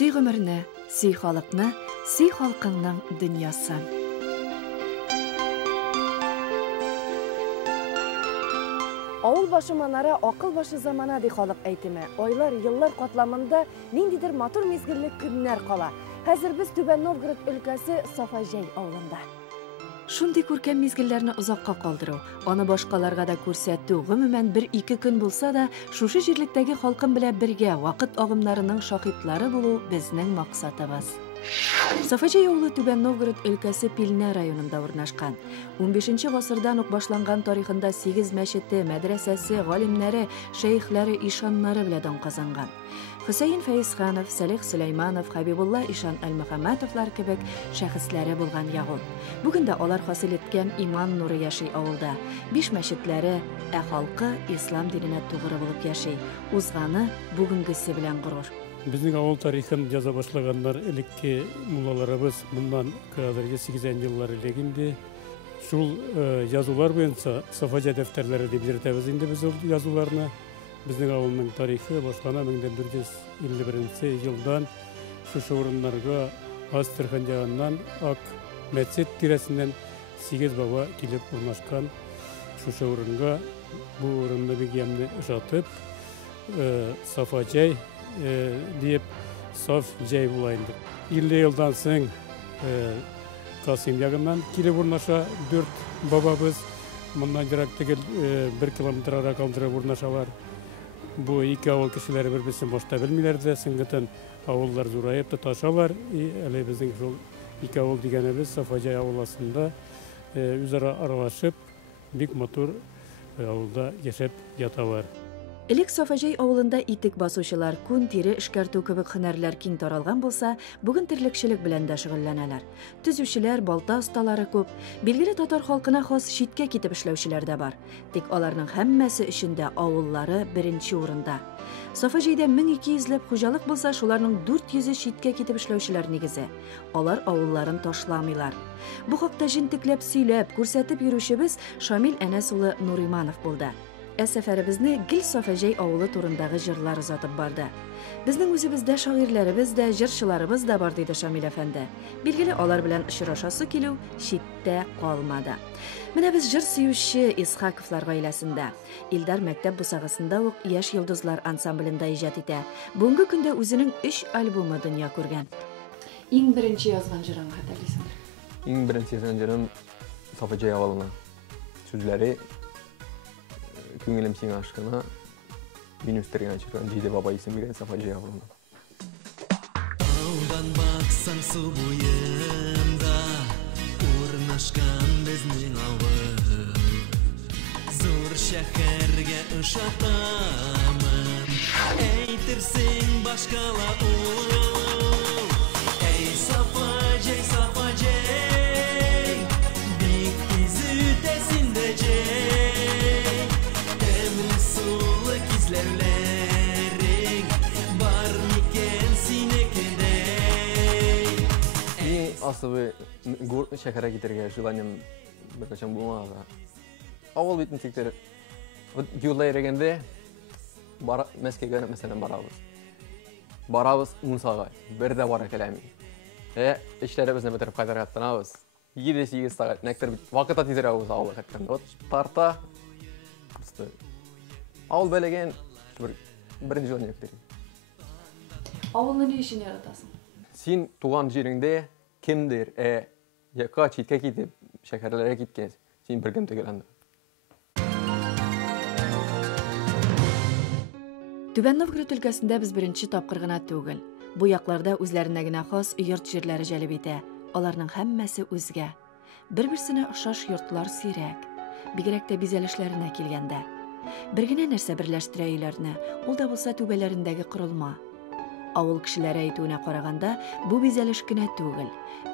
Сүй гомерне, сүй халыкны, сүй халкыңның дөньясы. Авыл башы манара, акыл башы замана ди халык әйтеме. Айлар, еллар катламында ниндидер матур мезгиллек көннәр кала. Хәзер без Түбән Новгород өлкәсе Сафаҗәй авылында. Шундый күркәм мизгелләрне озакка калдыру, аны башкаларга да күрсәтү, гомумән 1-2 көн булса да, шушы җирлектәге халкым белән бергә вакыт агымнарының шаһитлары булу безнең максатыбыз. Сафаҗәй авылы Түбән Новгород өлкәсе Пилнә районында урнашкан. 15 гасырдан ук башланган тарихында 8 мәчете, мәдрәсәсе, галимнәре, шәйхләре, ишаннары белән дан казанган. Хөсәйн Фәйзханов, Салих Сөләйманов, Хәбибулла Ишан Әл-Мөхәммәтовлар кебек шәхесләре булган ягул. Бүген дә алар хасил иткән иман нуры яши авылда. 5 мәчетләре, халкы ислам диненә тугры булып яши. Узганы бүгенгесе белән горур. Безнең авыл тарихын яза башлаганнар элекке муллаларыбыз моннан 8 еллар элек инде. Шул язулар буенча Сафаҗәй дәфтәрләре дип йөртәбез инде без ул язуларны. Безнең авылның тарихы башлана 1151 елдан шушы урыннарга Астрхан ягыннан Ак мәчет тирәсеннән 8 баба килеп урнашкан. Шушы урынга бу урынны бик ямьле ошатып Сафаҗәй дип Саф җәй була инде. 50 елдан соң Касым ягыннан килеп урнаша 4 бабабыз. Моннан ерак түгел 1 километр калдырып урнашалар. Бу ике авыл кешеләре бер-берсен башта белмиләр дә, соңгытын авыллар зурайып тоташалар. Әле безнең шул ике авыл дигәнебез Сафаҗәй авылында үзара аралашып, бик матур авылда яшәп яталар. Элек Сафаҗәй авылында итек басучылар, күн тире эшкәртү кебек һөнәрләр киң таралган булса, бүген терлекчелек белән дә шөгыльләнәләр. Төзүчеләр, балта осталары күп. Билгеле татар халкына хас читкә китеп эшләүчеләр дә бар. Тик аларның һәммәсе өчендә авыллары беренче урында. Сафаҗәйдә 1200 хуҗалык булса, шуларның 400 читкә китеп эшләүчеләр нигезе. Алар авылларын ташламыйлар. Бу хакта җентекләп сөйләп, күрсәтеп йөрүчебез Шамил Әнәс улы Нуриманов булды. Сәфәребезне Гел Сафаҗәй авылы турындагы җырлар озатып барды. Безнең үзебездә шагыйрьләребез дә, җырчыларыбыз да бар диде Шамил әфәнде. Билгеле, алар белән очрашасы килү читтә калмады. Менә без җыр сөюче Исхаковлар гаиләсендә. Илдар мәктәп бусагысында ук Яшь йолдызлар ансамблендә иҗат итә. Бүгенге көндә үзенең 3 альбомы дөнья күргән. Иң беренче язган җырын хәтерлисеңме? Иң беренче язган җырым Сафаҗәй авылына. Сүзләре Күңелем сиңа ашкына, мин үстергән чиркан Җиде баба исем биргән Сафаҗәй авылына. Аудан баксаң су буенда, урнашкан безнең авыл. Зур шәһәргә ошатамын, әйтерсең башкала ул. Эй Сафаҗәй, Сафаҗәй, бик тиз үтәсен дә җәй. Асыбы шәһәргә китәргә желанием беркайчан булмаган. Авыл битен тиктер. Юлда йөргәндә Мәскәүгә мәсәлән барабыз. Барабыз Мусага, бер дә бара кәләми. Эшләребезне бетереп кайтарга тынабыз. 7-8 сәгать нәктер вакытта тизрәк булса авылга киткән. Вот тарта. Авыл беләгән беренче желание китер. Авылны ни өчен яратасың? Син туган җиреңдә кемдер, якка читкә китеп, шәһәрләргә киткән, син бер кем түгел анда. Түбән Новгород өлкәсендә без беренче тапкыр гына түгел. Бу якларда үзләренә генә хас йорт җирләре җәлеп итә. Аларның һәммәсе үзгә. Бер-берсенә охшаш йортлар сирәк. Бигрәк тә бизәлешләренә килгәндә. Бер генә нәрсә берләштерә өйләрне, ул да булса түбәләрендәге корылма. Авыл кешеләре әйтүенә караганда, бу бизәлеш кенә түгел,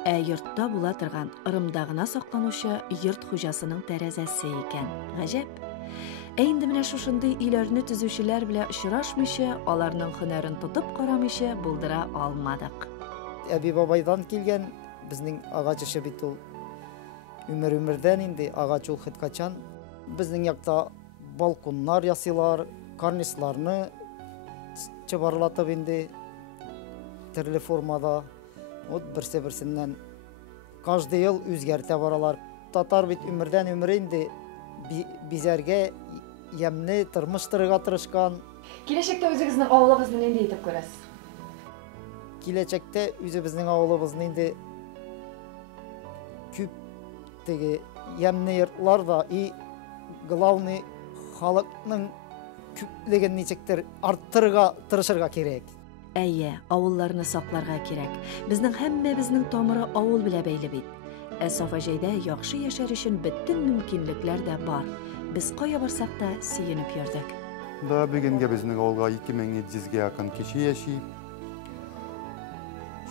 йортта була торган, ырымда гына сакланучы йорт хуҗасының тәрәзәсе икән. Гаҗәп. Инде менә шушындый өйләрне төзүчеләр белән очрашмыйча, аларның һөнәрен тотып карамыйча булдыра алмадык. Әби бабайдан килгән безнең агач эше бит ул. Өмердән инде агач ул хәткачан. Безнең якта балконнар ясыйлар, карнисларны чыбарлатып инде türlü formada. Birse birsinden каждый yıl үзгәртә баралар. Татар бит өмірдән өмір инде bizәргә ямьне тормыш торырга тырышкан. Киләчәктә үзегезнең авылыгызны нинди итеп күрәсез? Киләчәктә үзебезнең авылыбызны инде күп теге ямьне йортлар да и главный халыкның күплеген ничектер арттырырга тырышырга кирәк. Әйе, авылларны сакларга кирәк. Безнең һәммәбезнең тамыры авыл белән бәйле бит. Сафаҗәйдә яхшы яшәр өчен бөтен мөмкинлекләр дә бар. Без кая барсак та сөенеп йөрдек. Да, бүгенге безнең авылга 2700-гә якын кеше яши.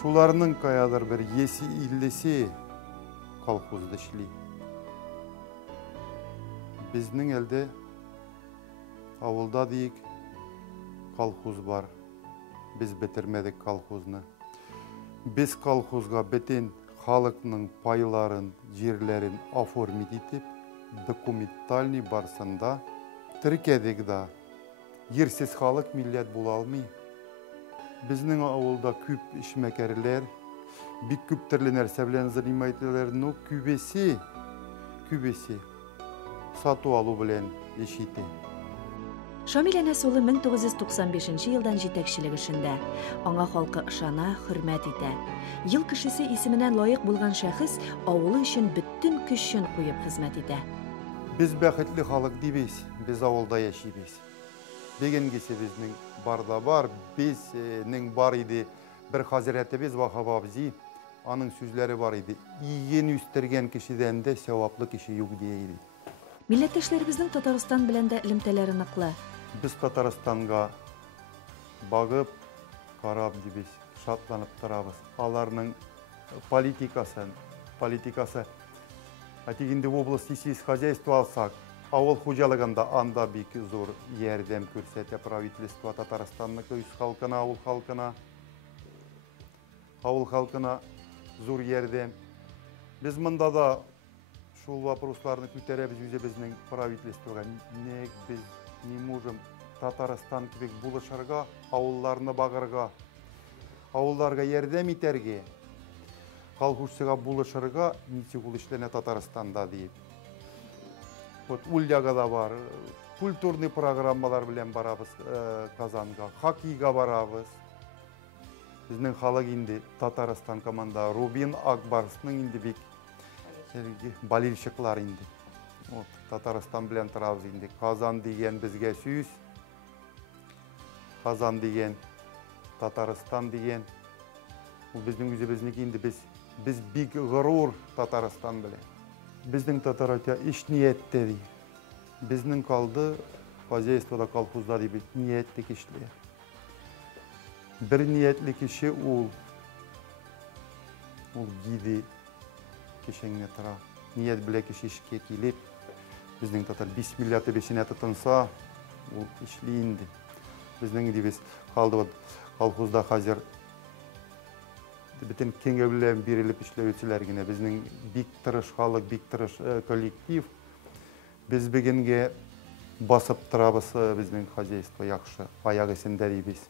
Шуларның каядыр бер 50-се колхозда эшли. Безнең әлдә авылда дик колхоз бар. Biz bitirmedik kolxozunu. Biz kolxozga bütün halkının payların, yerlerin aformit etip, dokumentalni barsında Türkiye'deki da yersiz halk millet bulalmay. Bizning avulda küp işmekerler, bir küp türlü nerse bilen zanimaytılar, no kübesi satu alu bilen eşiti. Шамил әнәс улы 1995 елдан җитәкчелек эшендә. Аңа халкы ышана, хөрмәт итә. Ел кешесе исеменнән лаек булган шәхес авылы өчен бөтен көчен куеп хезмәт итә. Biz бәхетле халык дибез, biz авылда яшибез. Дегенгесе безнең барда бар, безнең бар иде бер хәзрәтебез Вахап абзый, аның сүзләре бар иде. Иген үстергән кешедән дә саваплы кеше юк диде. Милләттәшләребезнең Татарстан белән дә элемтәләре ныклы. Biz Татарстанга багып, карап дибез, шатланып торабыз. Аларның политикасы Атигинде области сельскохозяйство алсак, авыл хуҗалыгында анда бик зур ярдәм күрсәтә правительство Татарстанның үз халкына, авыл халкына зур ярдәм. Biz монда да шул вопросларны күтәрәбез үзебезнең правительствога. Ник без не можем Татарстан кебек булышырга, авылларны багырга, авылларга ярдәм итәргә, колхозчыга булышырга, ничек ул эшләнә Татарстанда дип. Вот Ульяга да бар, культурный программалар белән барабыз Казанга, хоккейга барабыз. Безнең халык инде Татарстан команда Рубин Акбарсның инде бик болельщиклар инде. Вот Татарстан белән торабыз инде. Казан дигән безгә сүз. Казан дигән, Татарстан дигән. Ул безнең үзебезнеке инде biz бик горур Татарстан белән. Безнең татарча иш ниятте ди. Безнең калды хозяйствода колхозда дип ниятте кишләр. Бер ниятли кеше ул гиде кешеңне тора. Ният белән кеше ишкә килеп, безнең татар бисмилләте бешенә тотынса, ул эшли инде. Безнең дибез калды колхозда хәзер бөтен кеңгә белән бирелеп эшләүчеләр генә. Безнең бик тырыш халык, бик тырыш коллектив. Без бүгенгә басып торабыз, безнең хозяйство яхшы, аяк исендә дибез.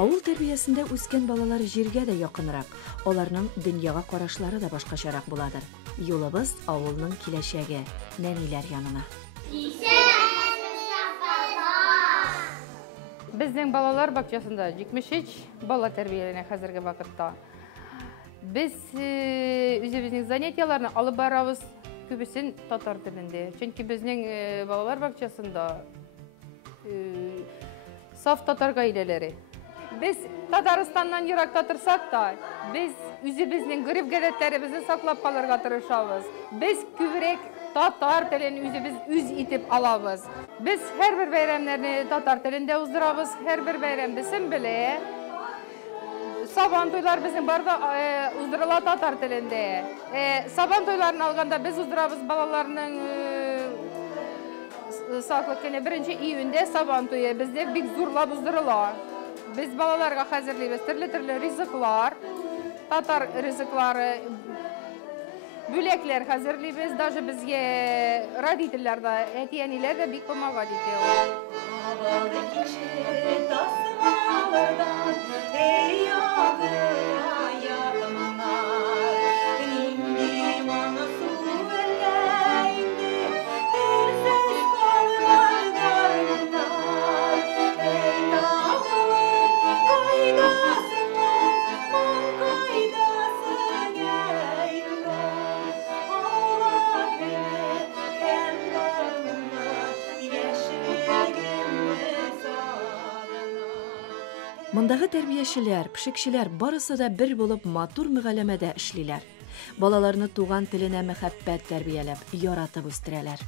Авыл тәрбиясендә үскән балалар җиргә дә якынрак. Аларның дөньяга карашлары да башкачарак буладыр. Юлыбыз авылның киләчәге, нәниләр янына. Безнең балалар бакчасында 73 бала тәрбияләнә хәзерге вакытта. Без үзебезнең занятияларны алып барабыз, күбесен татар телендә. Чөнки безнең балалар бакчасында саф татар гаиләләре. Biz Татарстаннан еракта торсак та, biz үзебезнең гөреф-гадәтләребезне саклап калырга тырышабыз. Без күбрәк татар телен үзебез үз итеп алабыз. Без һәрбер бәйрәмнәрне татар телендә уздырабыз, һәрбер бәйрәм безнең белә. Сабан туйлар безнең барда уздырыла татар телендә. Сабан туйларын алганда без уздырабыз балаларның саклык көне 1 июньдә сабан туе бездә бик зурлап уздырыла. Biz balalarga hazırlayız türlü rızıklar, Tatar rızıkları, bülekler hazırlayız. Даже bizge raditeler de, etiyeniler de bir komağa gidiyor. Мындагы тәрбиячеләр, пешекчеләр барысы да бер булып матур мөгаләмәдә эшлиләр. Балаларны туган теленә мәхәббәт тәрбияләп, яратып үстерәләр.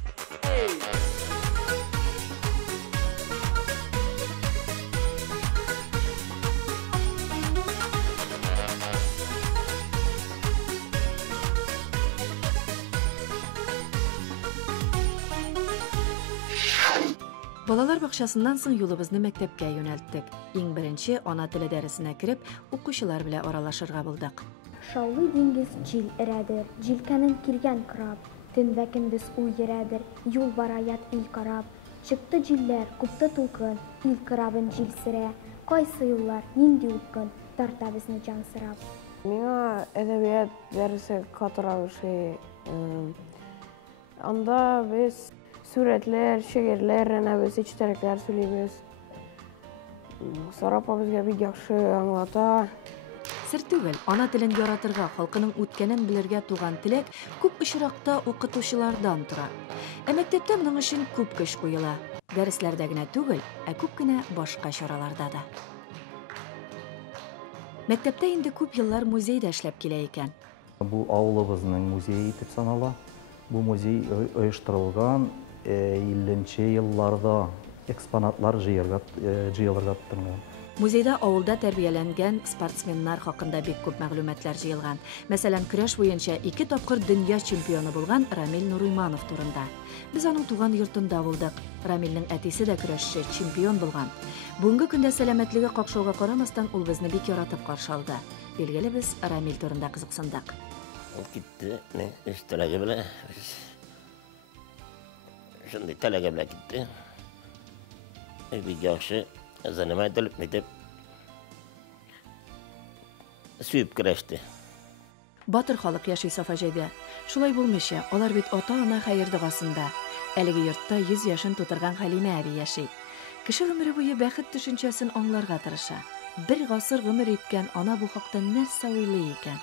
Балалар бакчасыннан соң юлыбызны мәктәпкә юнәлттек. Иң беренче ана теле дәресенә кереп, укучылар белән аралашырга булдык. Шаулы диңгез җил эрәдер, җилкәнен килгән краб. Төн вә көндез уй йөрәдер, юл бара ят ил карап. Чыкты җилләр, күпте тулкын, ил крабын җилсерә. Кайсы юллар, нинди упкын, тарта безне җансырап. Миңа әдәбият дәресе катырагышы. Анда без сүрәтләр, шигырьләр, әнәбез ичтәрекләр сөйлибез. Сарапа безгә бик яхшы аңлата. Сер түгел, ана телен яратырга, халкының үткәнен белергә туган теләк күп очракта укытучылардан тора. Мәктәптә моның өчен күп көч куела. Дәресләрдә генә түгел, күп кенә башка чараларда да. Мәктәптә инде күп еллар музейда эшләп килә икән. Бу авылыбызның музее итеп санала. Бу музей оештырылган 50нче елларда экспонатлар җыелырга тотынган. Музейда авылда тәрбияләнгән спортсменнар хакында бик күп мәгълүматлар җыелган. Мәсәлән, көрәш буенча 2 тапкыр дөнья чемпионы булган Рамил Нуриманов турында. Без аның туган йортында булдык. Рамилнең әтисе дә көрәшче, чемпион булган. Бүгенге көндә сәламәтлеге какшауга карамастан ул безне бик яратып каршы алды. Билгеле, без Рамил турында кызыксындык. Ул китте, теләге белән. Шундый теләге белән китте. Бик яхшы занимательlik итеп сөйп көрәште. Батыр халык яши Сафаҗәйдә. Шулай булмыйча, алар бит ата-ана хәер дугасында. Әлеге йортта 100 яшын тутырган Хәлимә әби яши. Кеше гомере буе бәхет төшенчәсен аңларга тырыша. Бер гасыр гомер иткән ана бу хакта нәрсә уйлый икән?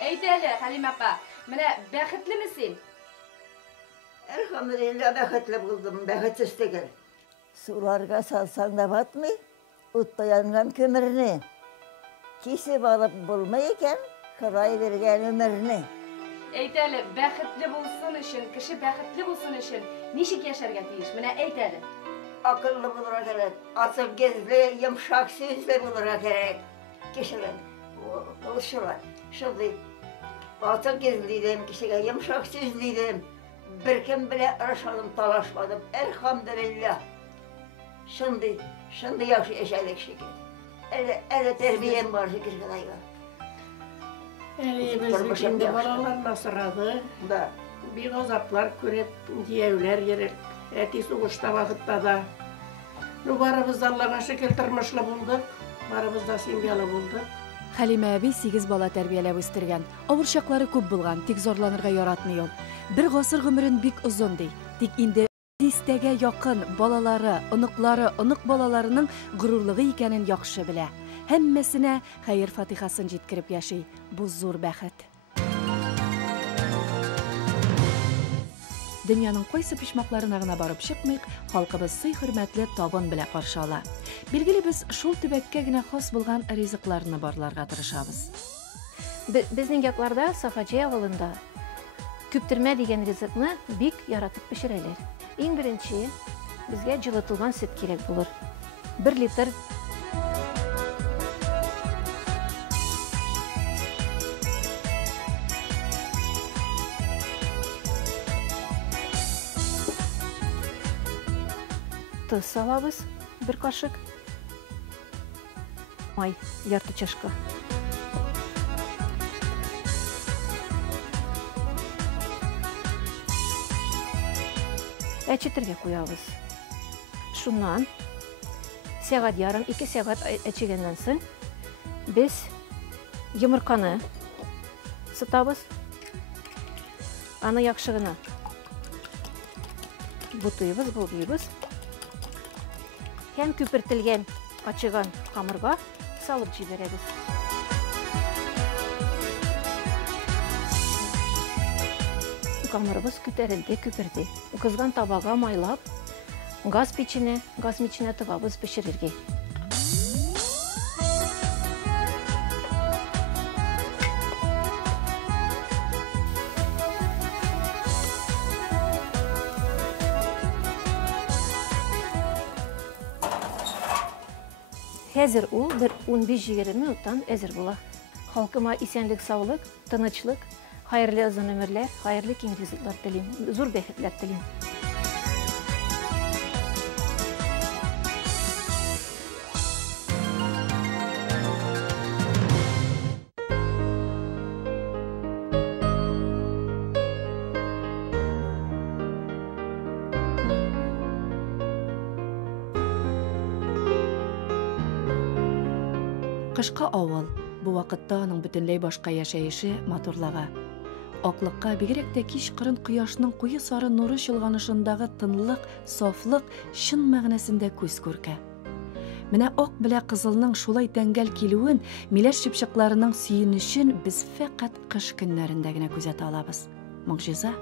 Әйт әле, Хәлимә апа, менә бәхетлеме син? Elhamdülillah бәхетле булдым, бәхетсез түгел. Суларга салсаң да батмый, утта янган көмірне. Кисеп алып булмый икән, Ходай бергән өмерне. Әйт әле, бәхетле булсын өчен, кеше бәхетле булсын өчен ничек яшәргә тиеш? Менә әйт әле. Акыллы булырга кирәк, ачык гезле, йомшак сүзле булырга кирәк. Кешегә ул шулай. Шулай. Ачык гезлидем, кешегә йомшак сүзлидем. Bir kim bile arışalım, talaşmadım. Elhamdülillah. Şimdi yaxşı yaşadık şükür. Ele terbiyem var şükür kadayga. Elimiz şimdi balalar nasıradı. Bir azaplar körep diyevler gerek. Eti soğuşta vakitte da. Barımız Allah'a şükür tırmışlı bulduk. Barımız da simyalı bulduk. Хәлимә әби 8 бала тәрбияләп үстергән. Авыр чаклары күп булган, тик зарланырга яратмый ул. Бер гасыр гомерен бик озын ди. Тик инде дистәгә якын балалары, оныклары, онык балаларының горурлыгы икәнен яхшы белә. Һәммәсенә хәер фатихасын җиткереп яши. Бу зур бәхет. Дөньяның кайсы пишмакларына гына барып чыкмыйк, халкыбыз сый-хөрмәтле табын белән каршы ала. Билгеле, без шул төбәккә генә хас булган ризыкларны барларга тырышабыз. Безнең якларда, Сафаҗәй авылында, күптермә дигән ризыкны бик яратып пешерәләр. Иң беренче безгә җылытылган сөт кирәк булыр. 1 литр салабыз, 1 кашык. май ярты чашка. Әчетергә куябыз. Шуннан сәгать ярым, 2 сәгать әчегәннән соң без йомырканы сытабыз. Аны яхшы гына бутыйбыз, булгыйбыз. Һәм күпертелгән ачыган камырга салып җибәрәбез. Камырыбыз күтәрелде, күперде. Кызган табага майлап, газ миченә тыгабыз пешерергә. Хәзер ул 15-20 минуттан әзер була. Халкыма исәнлек, саулык, тынычлык, хайырлы озын ömürләр, хайырлы киң ризыклар телим, зур бәхетләр телим. Кышкы авыл, бу вакытта аның бөтенләй башка яшәеше матурлыгы. Аклыкка, бигрәк тә кич кырын кояшның куе сары нуры чылганышындагы тынлык, сафлык чын мәгънәсендә күз күркә. Менә ак белә кызылның шулай тәңгәл килүен, миләш чыпчыкларының сөенешен без фәкать кыш көннәрендә генә күзәтә алабыз. Могҗиза.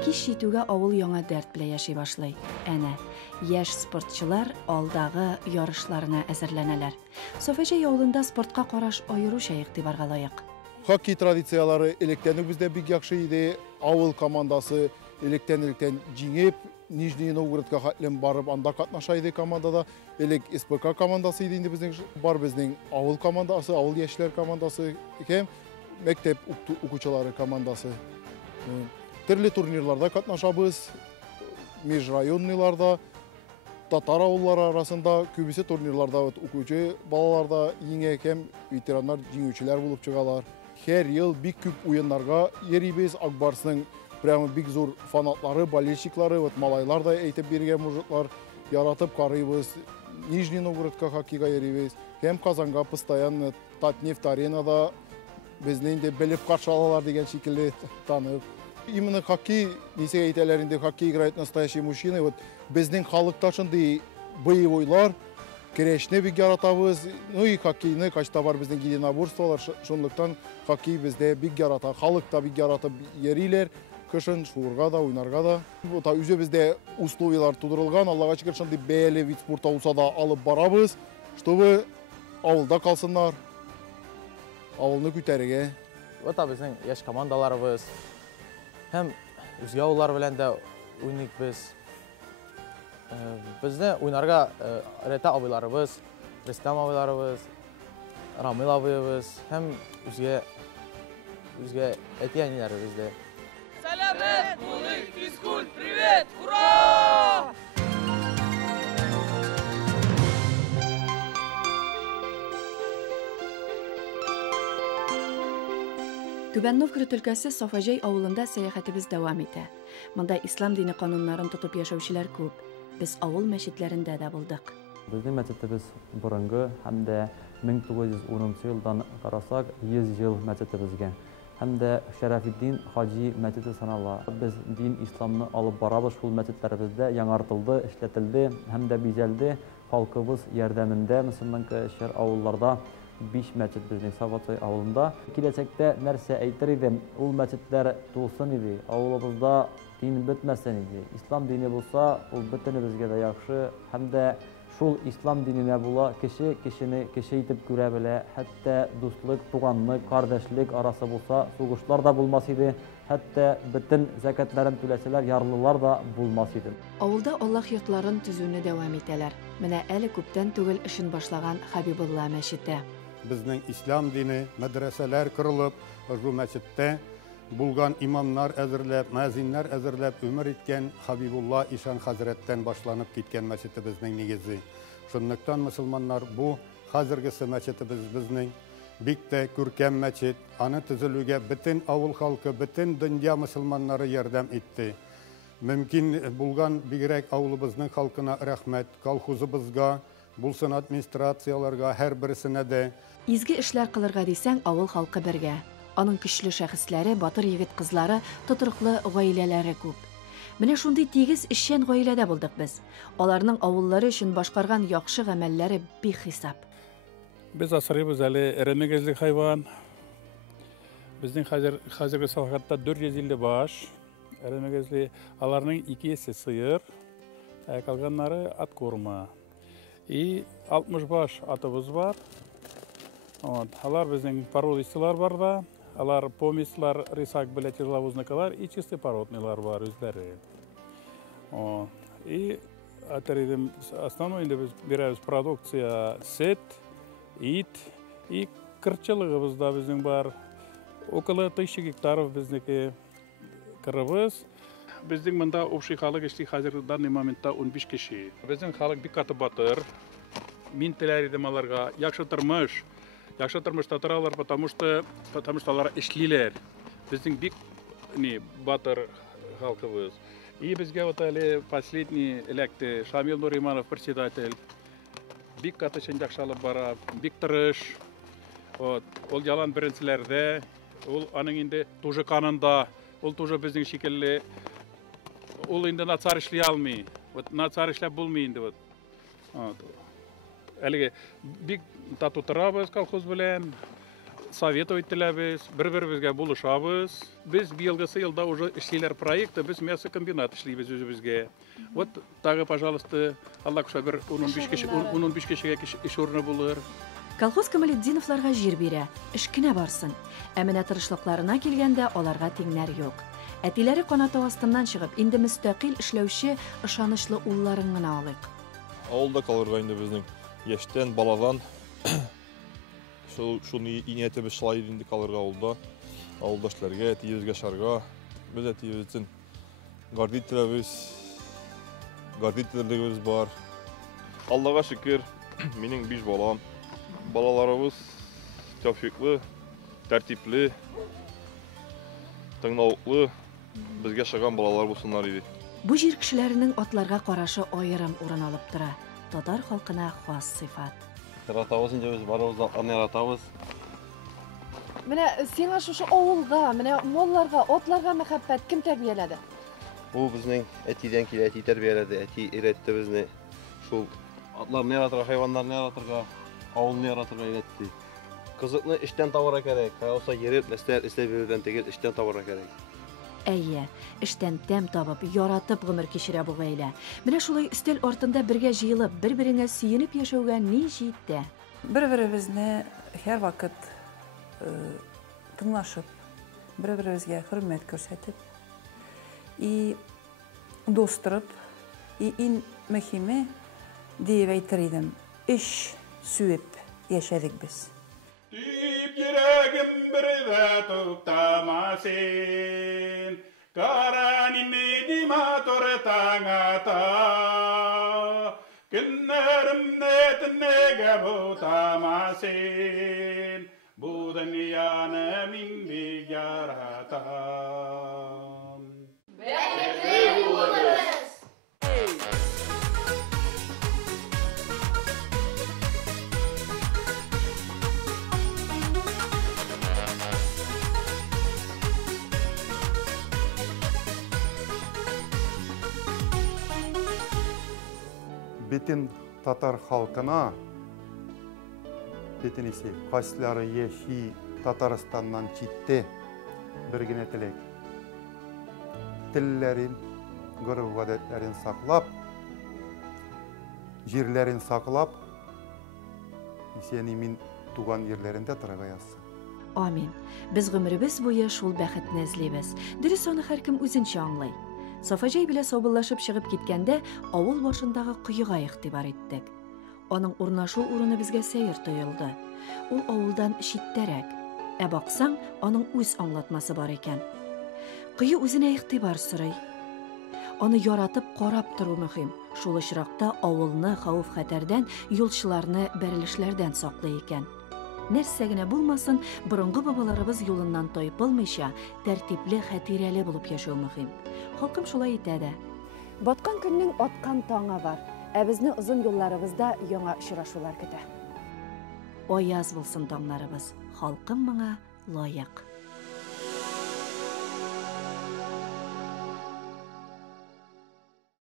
Кич җитүгә авыл яңа дәрт белән яши башлый. Әнә, яшь спортчылар алдагы ярышларына әзерләнәләр. Софаҗай авылында спортка караш аеруча игътибарга лаек. Хоккей традициялары электән үк бездә бик яхшы иде. Авыл командасы электән җиңеп, Нижний Новгородка хәтлем барып, анда катнаша иде командада. Элек СПК командасы иде инде безнең бар безнең авыл командасы, авыл яшьләр командасы һәм мәктәп укучылары командасы. Төрле турнирларда катнашабыз, межрайонныйларда, татар авыллары арасында, күбесе турнирларда укучы балаларда еңә һәм ветераннар җиңүчеләр булып чыгалар. Һәр ел бик күп уеннарга йөрибез. Акбарсның прямо бик зур фанатлары, болельщиклары, малайлар да әйтеп биргән мужиклар яратып карыйбыз. Нижний Новгородка хоккейга йөрибез. Һәм Казанга постоянно Татнефть-аренада безне инде белеп каршы алалар дигән шикелле танып. Именно хоккей, нисә әйтәләр инде, хоккей играет настоящий мужчина. Вот безнең халыкта шундый боевойлар, көрәшне бик яратабыз. Ну и хоккейны качта бар безнең единоборстволар, шунлыктан хоккей бездә бик ярата. Халык та бик яратып йөриләр. Кышын шуырга да, уйнарга да. Та үзе бездә условиялар тудырылган. Аллага шөкер, шундый бәяле вид спорта булса да алып барабыз, чтобы авылда калсыннар. Авылны күтәрергә. Вот безнең яшь командаларыбыз һәм үзгә авыллар белән дә уйныйк без. Безне уйнарга Рета абыйларыбыз, Рөстәм абыйларыбыз, Рамил абыебыз һәм үзгә әти-әниләребез дә. Сәламәт булыйк, физкульт, привет, ура! Түбән Новгород өлкәсе Софаҗай авылында сәяхәтебез дәвам итә. Монда ислам дине кануннарын тотып яшәүчеләр күп. Без авыл мәчетләрендә дә булдык. Безнең мәчетебез борынгы һәм дә 1910 елдан карасак 100 ел мәчетебезгә. Һәм дә Шәрәфетдин Хаҗи мәчете санала. Без дин исламны алып барабыз, шул мәчетләребездә яңартылды, эшләтелде һәм дә бизәлде. Халкыбыз ярдәмендә мөселман кешеләр авылларда 5 мәчет безнең Софаҗай авылында. Киләчәктә нәрсә әйтер идем, ул мәчетләр тулсын иде. Авылыбызда дин бетмәсен иде. Ислам дине булса, ул бөтенебезгә дә яхшы һәм дә шул ислам диненә була, кеше кешене кеше итеп күрә белә, хәтта дуслык, туганлык, кардәшлек арасы булса, сугышлар да булмас иде, хәтта бөтен закатларын түләсәләр, ярлылар да булмас иде. Авылда Аллаһ йортларын төзүне дәвам итәләр. Менә әле күптән түгел эшен башлаган Хәбибулла мәчете. Безнең ислам дине мәдрәсәләр корылып, шу мәчеттә булган имамнар әзерләп, мәзиннәр әзерләп өмір иткән Хабибулла Ишан хәзрәттән башланып киткән мәчетебезнең нигезе. Шунлыктан мөселманнар бу хәзергесе мәчетебез безнең бик тә күркәм мәчет. Аны төзелүгә бөтен авыл халкы, бөтен дөнья мөселманнары ярдәм итте. Мөмкин булган бигрәк авылыбызның халкына рәхмәт, колхозыбызга, булсын администрацияларга, һәр берсенә дә. Изге эшләр кылырга дисәң, авыл халкы бергә. Аның көчле шәхесләре, батыр егет кызлары, тотрыклы гаиләләре күп. Менә шундый тигез эшчән гаиләдә булдык без. Аларның авыллары өчен башкарган яхшы гамәлләре бихисап. Без асрыйбыз әле эремегезлек хайван. Безнең хәзерге сәгатьтә 450 баш. Эремегезле аларның 2 сыер, калганнары ат корма. И 60 баш атыбыз бар. Алар безнең породистылар бар да. Алар помислар, рисак белән тяжеловозникалар и чисты породныйлар бар үзләре. И атеридем основной инде без бирәбез продукция сет, ит и кырчылыгыбыз да безнең бар. Около 1000 гектаров безнеке кырыбыз. Безнең монда общий халык эшли хәзер данный моментта 15 кеше. Безнең халык бик каты батыр. Мин теләр идем аларга яхшы тормыш. Яхшы тормышта торалар, потому что алар эшлиләр. Безнең бик батыр халкыбыз. И безгә вот әле последний эләкте Шамил Нуриманов председатель. Бик каты яхшы алып бара, бик тырыш. Ул ялан беренчеләрдә, ул аның инде тоже канында, ул тоже безнең шикелле. Ул инде нацар эшли алмый. Вот нацар эшләп булмый инде вот. Әлеге бик тату торабыз колхоз белән, совет ителәбез, бер-беребезгә булышабыз. Без быелгысы елда уже эшлиләр проекты, без мясокомбинат эшлибез үзебезгә. Вот тагы, пожалуйста, Аллах күрсә бер 15 кешегә эш урыны булыр. Колхоз Камалетдиновларга җир бирә, эш кенә барсын. Ә менә тырышлыкларына килгәндә аларга тиңнәр юк. Әтиләре канаты астыннан чыгып, инде мөстәкыйль эшләүче, ышанычлы улларын гына алыйк. Авылда калырга инде безнең яшьтән, баладан шуны ниятебез шулай инде калырга авылда. Авылда эшләргә, әтиебезгә шарга, без әтиебез өчен гордительлегебез бар. Аллага шөкер, минең 5 балам. Балаларыбыз тәүфиклы, тәртипле, тыңлауклы, безгә шаган балалар булсыннар иде. Бу җир кешеләренең атларга карашы аерым урын алып тора. Татар халкына хас сыйфат. Яратабыз инде без барыбыз атларны яратабыз. Менә сиңа шушы авылга, менә малларга, атларга мәхәббәт кем тәрбияләде? Бу безнең әтидән килә, әти тәрбияләде, әти өйрәтте безне. Шул атларны яратырга, хайваннарны яратырга, авылны яратырга өйрәтте. Кызыкны эштән табарга кирәк. Кайсы йөреп, нәрсә эшләп йөргән тигез эштән табарга кирәк. Әйе, эштән тәм табып, яратып гомер кичерә бу гаилә. Менә шулай өстәл артында бергә җыелып, бер-береңә сөенеп яшәүгә ни җитте? Бер-беребезне һәр вакыт тыңлашып, бер-беребезгә хөрмәт күрсәтеп, и достырып, и иң мөһиме дип әйтер идем, эш сүеп яшәдек без. Тип йөрәгем бердә туктамасын, каранинне дима торытаңата, көннәремне төннәгә бутамасын, бу дөньяны мин бик яратам. Бәхетле булыгыз! Бетін татар халқына, бетін есе, қайсылары еші Татарстаннан читте бір генә тілек. Тілләрін, ғұрып ғадетләрін сақлап, жерләрін сақлап, сені мен туған ерлерінде тұрға yazsın. Амин. Без гомеребез буе шул бәхетне эзлибез. Дөрес аны һәркем үзенчә аңлый. Сафаҗай белән саубыллашып чыгып киткәндә, авыл башындагы кыйга игътибар иттек. Аның урнашу урыны безгә сәер тоелды. Ул авылдан читтәрәк. Ә баксаң, аның үз аңлатмасы бар икән. Кые үзенә игътибар сорый. Аны яратып карап тору мөһим. Шул очракта авылны хәвеф-хәтәрдән, юлчыларны бәрелешләрдән саклый икән. Нәрсә генә булмасын, борынгы бабаларыбыз юлыннан тайпылмыйча, тәртипле, хәтирәле булып яшәү мөһим. Халкым шулай итә дә. Баткан көннең аткан таңы бар. Ә безне озын юлларыбызда яңа очрашулар көтә. Аяз булсын таңнарыбыз. Халкым моңа лайык.